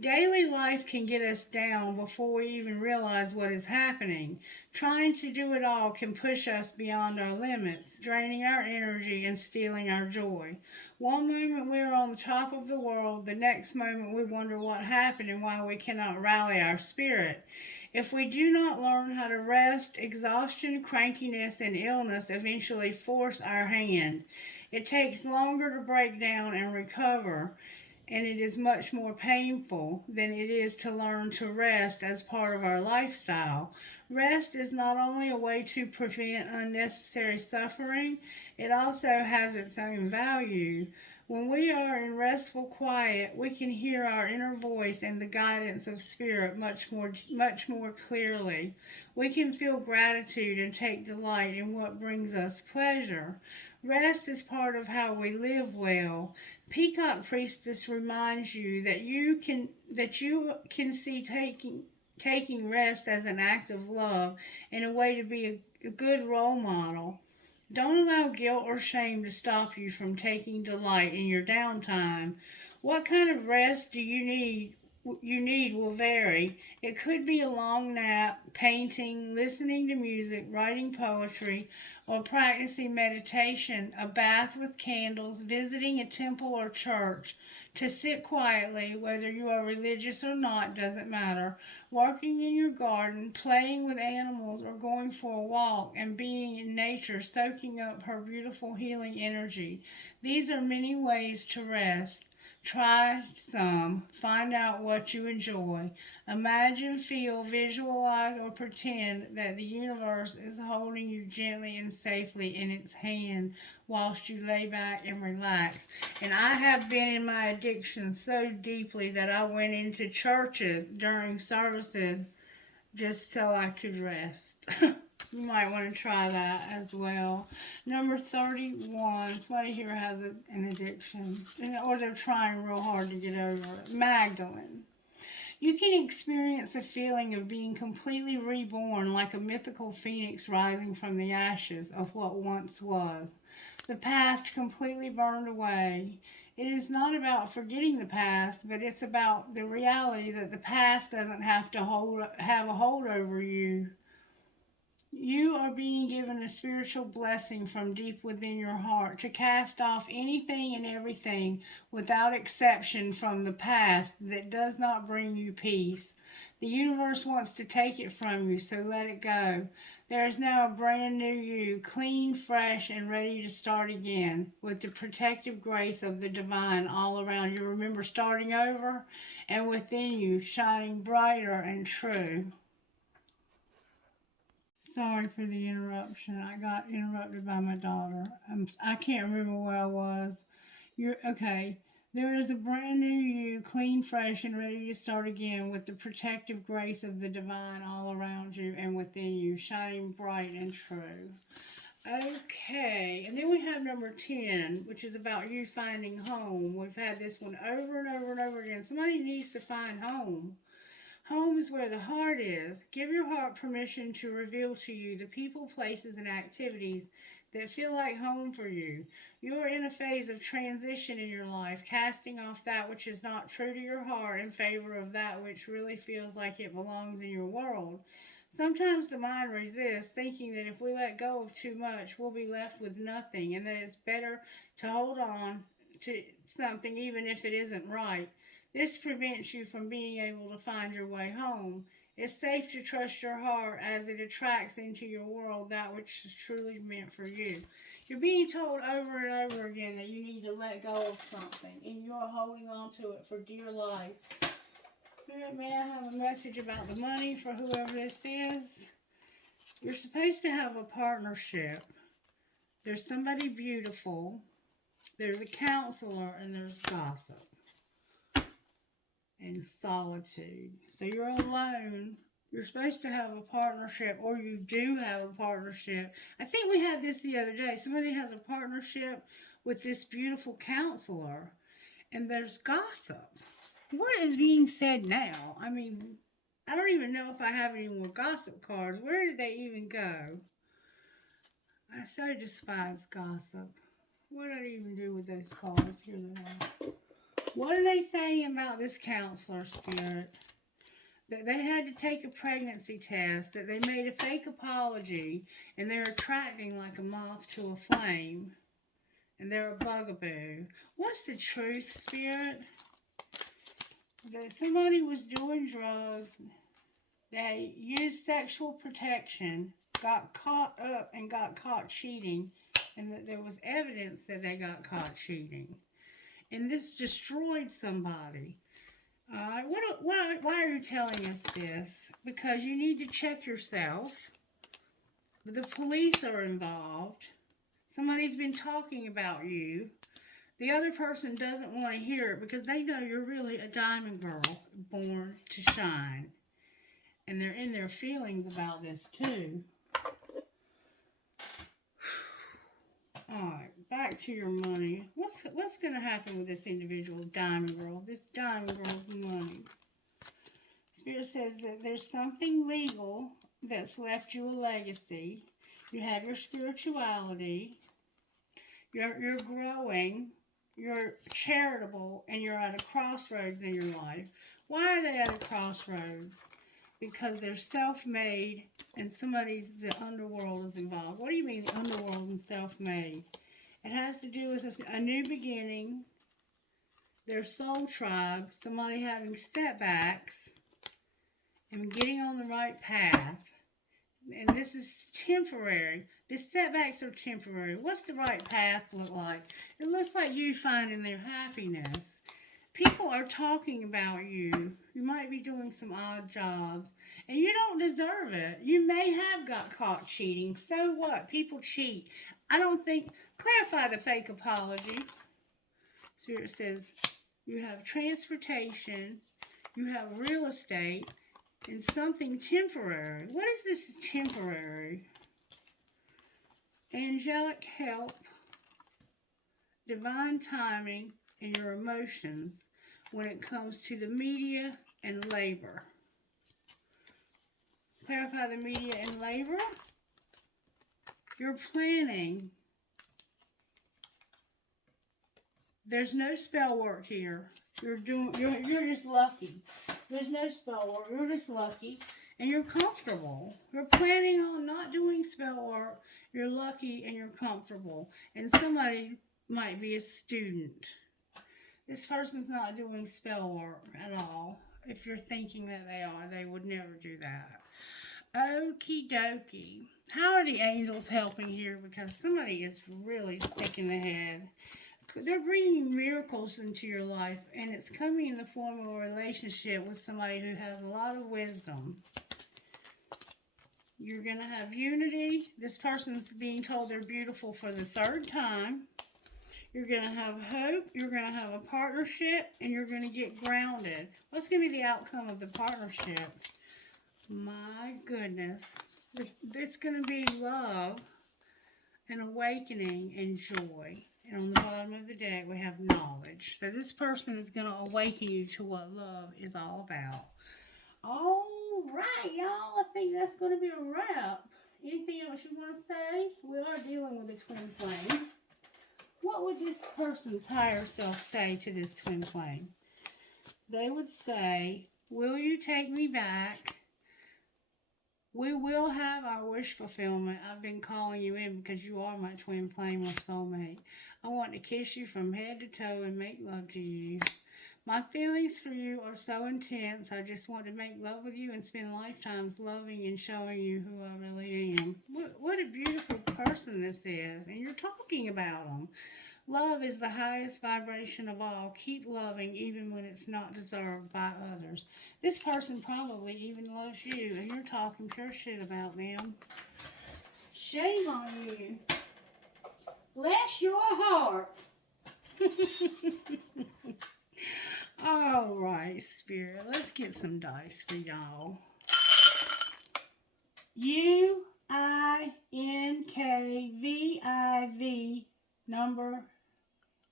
Daily life can get us down before we even realize what is happening. Trying to do it all can push us beyond our limits, draining our energy and stealing our joy. One moment we are on the top of the world, the next moment we wonder what happened and why we cannot rally our spirit. If we do not learn how to rest, exhaustion, crankiness, and illness eventually force our hand. It takes longer to break down and recover, and it is much more painful than it is to learn to rest as part of our lifestyle. Rest is not only a way to prevent unnecessary suffering, it also has its own value. When we are in restful quiet, we can hear our inner voice and the guidance of Spirit much more clearly. We can feel gratitude and take delight in what brings us pleasure. Rest is part of how we live well. Peacock Priestess reminds you that you can see taking rest as an act of love and a way to be a good role model. Don't allow guilt or shame to stop you from taking delight in your downtime. What kind of rest do you need? You need will vary. It could be a long nap, painting, listening to music, writing poetry, or practicing meditation, a bath with candles, visiting a temple or church. To sit quietly, whether you are religious or not, doesn't matter. Working in your garden, playing with animals, or going for a walk and being in nature, soaking up her beautiful healing energy. These are many ways to rest. Try some. Find out what you enjoy. Imagine, feel, visualize, or pretend that the universe is holding you gently and safely in its hand whilst you lay back and relax. And I have been in my addiction so deeply that I went into churches during services just so I could rest. You might want to try that as well. Number 31. Somebody here has an addiction, or they're trying real hard to get over it. Magdalene. You can experience a feeling of being completely reborn, like a mythical phoenix rising from the ashes of what once was. The past completely burned away. It is not about forgetting the past, but it's about the reality that the past doesn't have to have a hold over you. You are being given a spiritual blessing from deep within your heart to cast off anything and everything without exception from the past that does not bring you peace. The universe wants to take it from you, so let it go. There is now a brand new you, clean, fresh, and ready to start again with the protective grace of the divine all around you. Remember, starting over and within you, shining brighter and true. Sorry for the interruption. I got interrupted by my daughter. I can't remember where I was. You're okay. There is a brand new you, clean, fresh, and ready to start again with the protective grace of the divine all around you and within you, shining bright and true. Okay, and then we have number 10, which is about you finding home. We've had this one over and over and over again. Somebody needs to find home. Home is where the heart is. Give your heart permission to reveal to you the people, places, and activities that feel like home for you. You are in a phase of transition in your life, casting off that which is not true to your heart in favor of that which really feels like it belongs in your world. Sometimes the mind resists, thinking that if we let go of too much, we'll be left with nothing, and that it's better to hold on to something even if it isn't right. This prevents you from being able to find your way home. It's safe to trust your heart as it attracts into your world that which is truly meant for you. You're being told over and over again that you need to let go of something, and you're holding on to it for dear life. Spirit, may I have a message about the money for whoever this is? You're supposed to have a partnership. There's somebody beautiful, there's a counselor, and there's gossip and solitude. So you're alone. You're supposed to have a partnership, or you do have a partnership. I think we had this the other day. Somebody has a partnership with this beautiful counselor, and there's gossip. What is being said now? I mean, I don't even know if I have any more gossip cards. Where did they even go? I so despise gossip. What did I even do with those cards? Here they are. What are they saying about this counselor, Spirit? That they had to take a pregnancy test, that they made a fake apology, and they're attracting like a moth to a flame, and they're a bugaboo. What's the truth, Spirit? That somebody was doing drugs, they used sexual protection, got caught up and got caught cheating, and that there was evidence that they got caught cheating. And this destroyed somebody. Why are you telling us this? Because you need to check yourself. The police are involved. Somebody's been talking about you. The other person doesn't want to hear it because they know you're really a diamond girl born to shine. And they're in their feelings about this too. Alright, back to your money. What's going to happen with this individual diamond girl? This diamond girl's money. Spirit says that there's something legal that's left you a legacy. You have your spirituality. You're growing. You're charitable, and you're at a crossroads in your life. Why are they at a crossroads? Because they're self-made, and the underworld is involved. What do you mean the underworld and self-made? It has to do with a new beginning, their soul tribe, somebody having setbacks, and getting on the right path. And this is temporary. The setbacks are temporary. What's the right path look like? It looks like you finding their happiness. people are talking about you. You might be doing some odd jobs, and you don't deserve it. You may have got caught cheating. So what? People cheat. I don't think. Clarify the fake apology. Spirit says you have transportation, you have real estate, and something temporary. What is this temporary? Angelic help, divine timing, and your emotions when it comes to the media and labor. Clarify the media and labor. You're planning. There's no spell work here. You're just lucky. There's no spell work. You're just lucky and you're comfortable. You're planning on not doing spell work. You're lucky and you're comfortable. And somebody might be a student. This person's not doing spell work at all. If you're thinking that they are, they would never do that. Okie dokie. How are the angels helping here? Because somebody is really sick in the head. They're bringing miracles into your life, and it's coming in the form of a relationship with somebody who has a lot of wisdom. You're going to have unity. This person's being told they're beautiful for the third time. You're going to have hope. You're going to have a partnership, and you're going to get grounded. What's going to be the outcome of the partnership? My goodness. It's going to be love and awakening and joy. And on the bottom of the deck, we have knowledge. So this person is going to awaken you to what love is all about. All right, y'all. I think that's going to be a wrap. Anything else you want to say? We are dealing with a twin flame. What would this person's higher self say to this twin flame? They would say, will you take me back? We will have our wish fulfillment. I've been calling you in because you are my twin flame or soulmate. I want to kiss you from head to toe and make love to you. My feelings for you are so intense. I just want to make love with you and spend lifetimes loving and showing you who I really am. What a beautiful person this is. And you're talking about them. Love is the highest vibration of all. Keep loving even when it's not deserved by others. This person probably even loves you, and you're talking pure shit about them. Shame on you. Bless your heart. All right, Spirit. Let's get some dice for y'all. UINKVIV number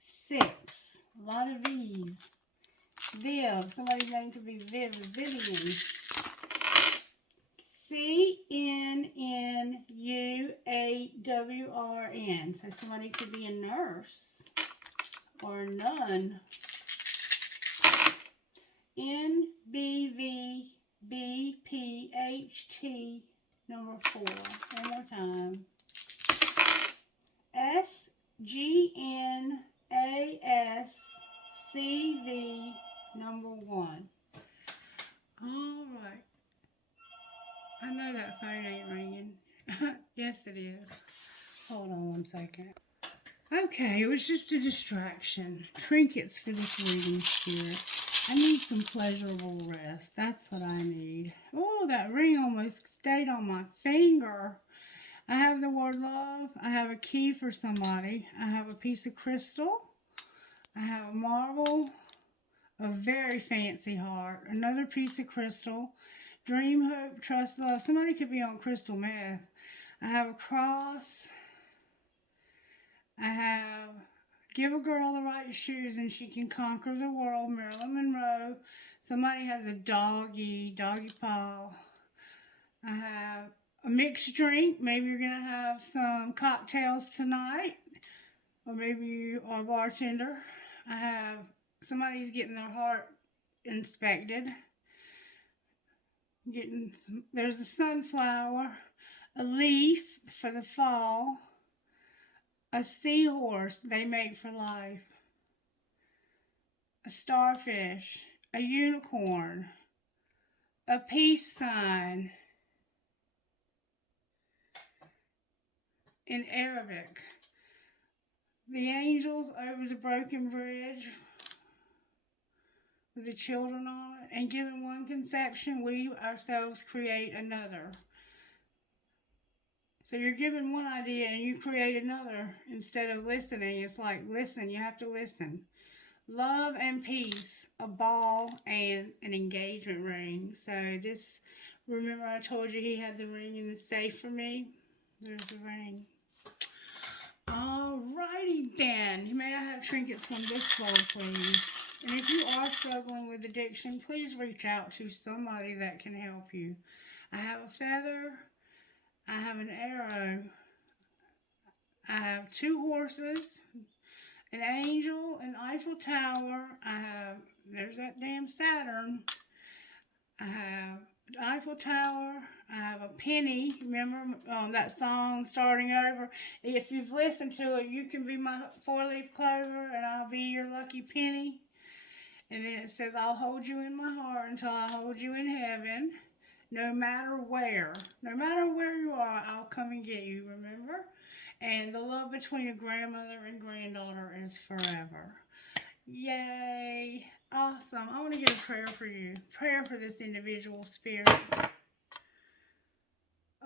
6. A lot of V's. Viv. Somebody's name could be Vivian. CNNUAWRN. So somebody could be a nurse or a nun. NBVBPHT number 4. One more time. SGNASCV number 1. All right. I know that phone ain't ringing. Yes, it is. Hold on one second. Okay, it was just a distraction. Trinkets for this reading, Spirit. I need some pleasurable rest. That's what I need. Oh, that ring almost stayed on my finger. I have the word love. I have a key for somebody. I have a piece of crystal. I have a marble. A very fancy heart. Another piece of crystal. Dream, hope, trust, love. Somebody could be on crystal meth. I have a cross. I have give a girl the right shoes and she can conquer the world. Marilyn Monroe. Somebody has a doggy paw. I have a mixed drink. Maybe you're going to have some cocktails tonight. Or maybe you are a bartender. I have somebody's getting their heart inspected. There's a sunflower. A leaf for the fall. A seahorse they make for life. A starfish. A unicorn. A peace sign. In Arabic. The angels over the broken bridge. with the children on it. And given one conception, we ourselves create another. So you're given one idea and you create another instead of listening. It's like, listen, you have to listen. Love and peace, a ball, and an engagement ring. So this, remember I told you he had the ring in the safe for me? There's the ring. Alrighty then. May I have trinkets from this bowl, please? And if you are struggling with addiction, please reach out to somebody that can help you. I have a feather. I have an arrow. I have two horses, an angel, an Eiffel Tower. There's that damn Saturn. I have the Eiffel Tower. I have a penny. Remember that song, Starting Over? If you've listened to it, you can be my four-leaf clover and I'll be your lucky penny. And then it says, I'll hold you in my heart until I hold you in heaven. No matter where. No matter where you are, I'll come and get you, remember? And the love between a grandmother and granddaughter is forever. Yay. Awesome. I want to get a prayer for you. Prayer for this individual spirit.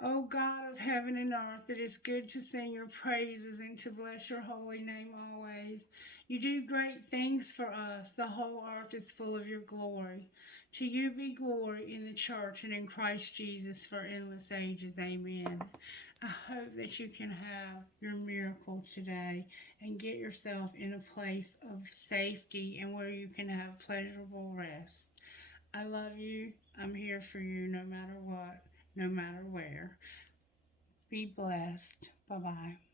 O God of heaven and earth, it is good to sing your praises and to bless your holy name always. You do great things for us. The whole earth is full of your glory. To you be glory in the church and in Christ Jesus for endless ages. Amen. I hope that you can have your miracle today and get yourself in a place of safety and where you can have pleasurable rest. I love you. I'm here for you no matter what, no matter where. Be blessed. Bye-bye.